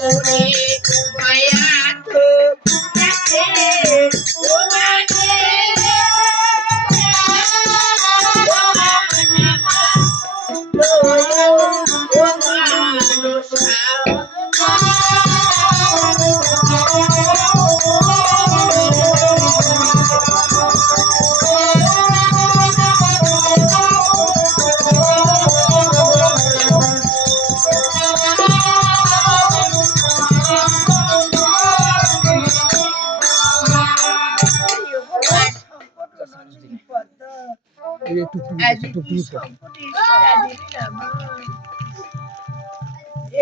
ওরে মায়া তো কাছে ও মানে ও মানুষ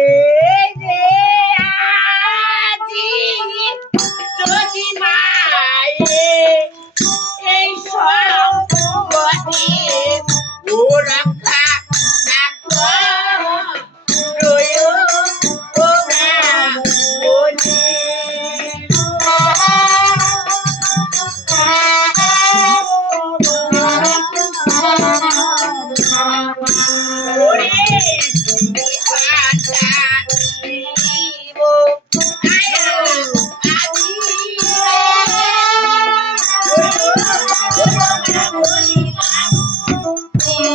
এই যে আজি যদি মায়ে এই সম্পত্তি ও রক্ষা না করয় ও ব্রাহ্মণী ওরে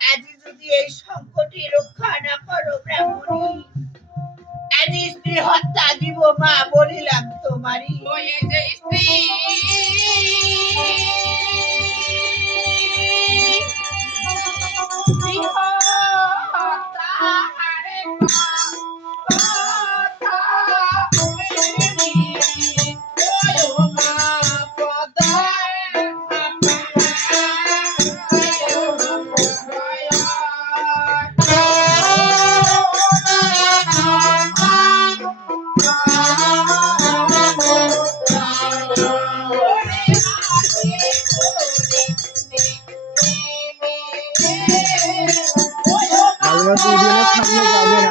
আজি যদি এই সংকটে রক্ষা না করো ব্রাহ্মণী আজি স্ত্রী হত্যা দিব মা বলিলাম তোমারই ওই যে স্ত্রী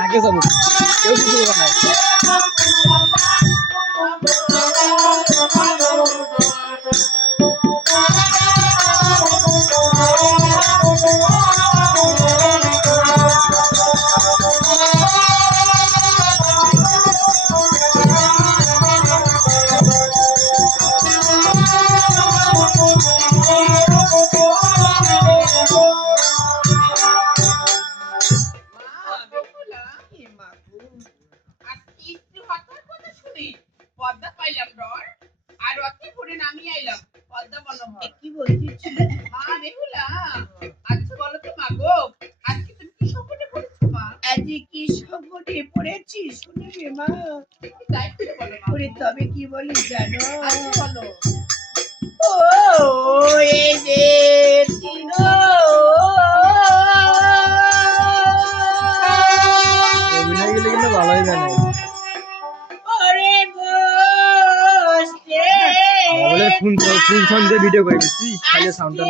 আগে যাবো কেউ কিছু বলা নাই পদ্মা পাইলাম ডর আর অতি করে নামি আইলাম পদ্মা বললাম কি বলছিস মা বেহুলা আচ্ছা বলো তো মা গো আজকে তুমি কি সংকটে পড়েছো মা আজকে কি সংকটে পড়েছি শুনি রে মা তাই বলো মা ওরে তবে কি বলি জানো আচ্ছা বলো ও এই যে তিনো অভিনয় গুলো কিন্তু ভালোই জানে ফুল সাউন্ড দিয়ে ভিডিও করে দিচ্ছি খালি সাউন্ডটা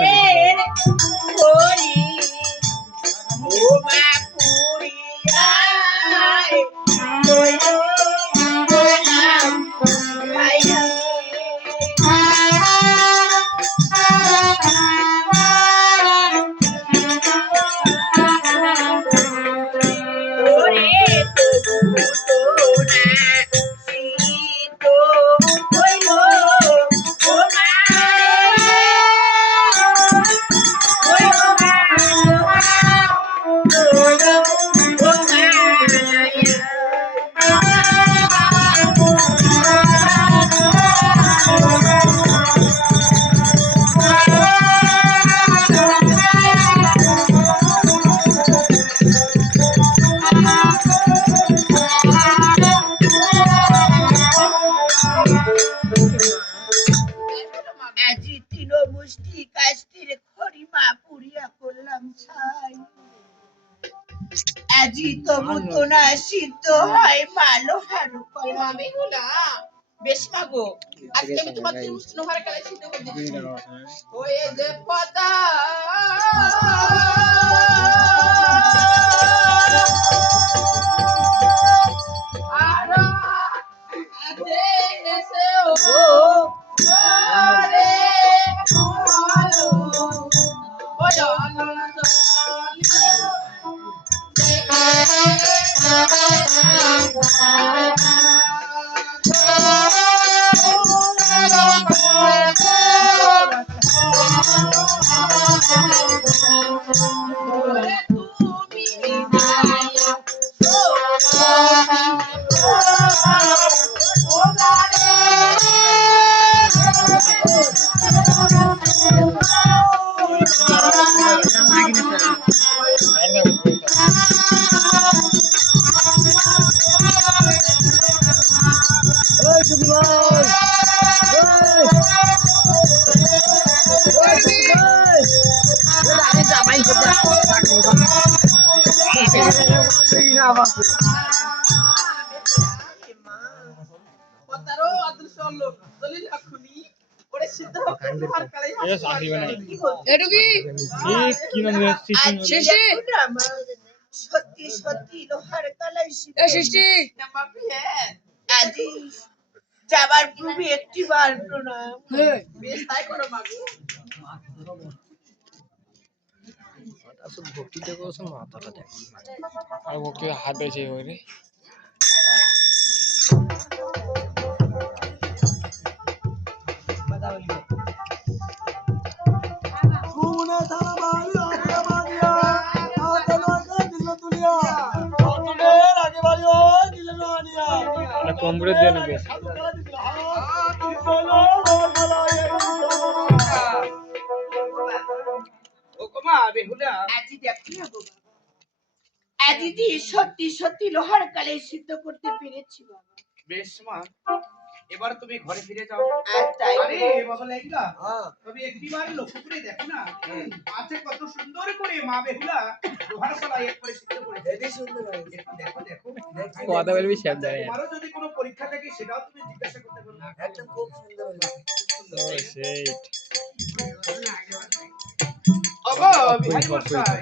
না আজি তবু তো না সিদ্ধ হয় ভালো হারু কলা বেহুলা বেশ মাগো আজকে আমি তোমাকে লোহার কালাই সিদ্ধ করে দিচ্ছি ওই যে পদা আর আজে নেছে ও ওরে বলো ওই আনন্দ ওই টুকি ভাই ওই টুকি ভাই আরে যা ভাই কোথা দেখি না বাসে পতারো অদৃশ্য লোক চলি রাখুনি ওরে সিদ্ধ করে লোহার কালাই কি বলছো এটু কি কি নাম রে সৃষ্টি সত্যি সত্যি লোহার কালাই সিদ্ধ এ সৃষ্টি বাপি হ্যাঁ আজি যাবার পূর্বে একটিবার প্রণাম বেশ তাই করো মাগো আসলে ভক্তি দেখো মাথাটা দেখ আর ভক্তি হাত বেঁচে ওই রে কম্বরে দিয়ে নেবে আজি দেখো না গো বাবা। আজি যে সত্যি সত্যি লোহার কালাই সিদ্ধ করতে পেরেছি বাবা বেশ মা এবার তুমি ঘরে ফিরে যাও আর তাই আরে বাবা লেঙ্গা তবে একটিবার লক্ষ্য করে দেখো না আছে কত সুন্দর করে মা বেহুলা লোহার কলাই এক করে সিদ্ধ করেছে হেবি সুন্দর হয়েছে দেখো দেখো কথা বলবি সব জায়গায় তোমারও যদি কোনো পরীক্ষা থাকে সেটাও তুমি জিজ্ঞাসা করতে পারো একদম খুব সুন্দর হয়েছে ও সেই ওগো বিহারী মশাই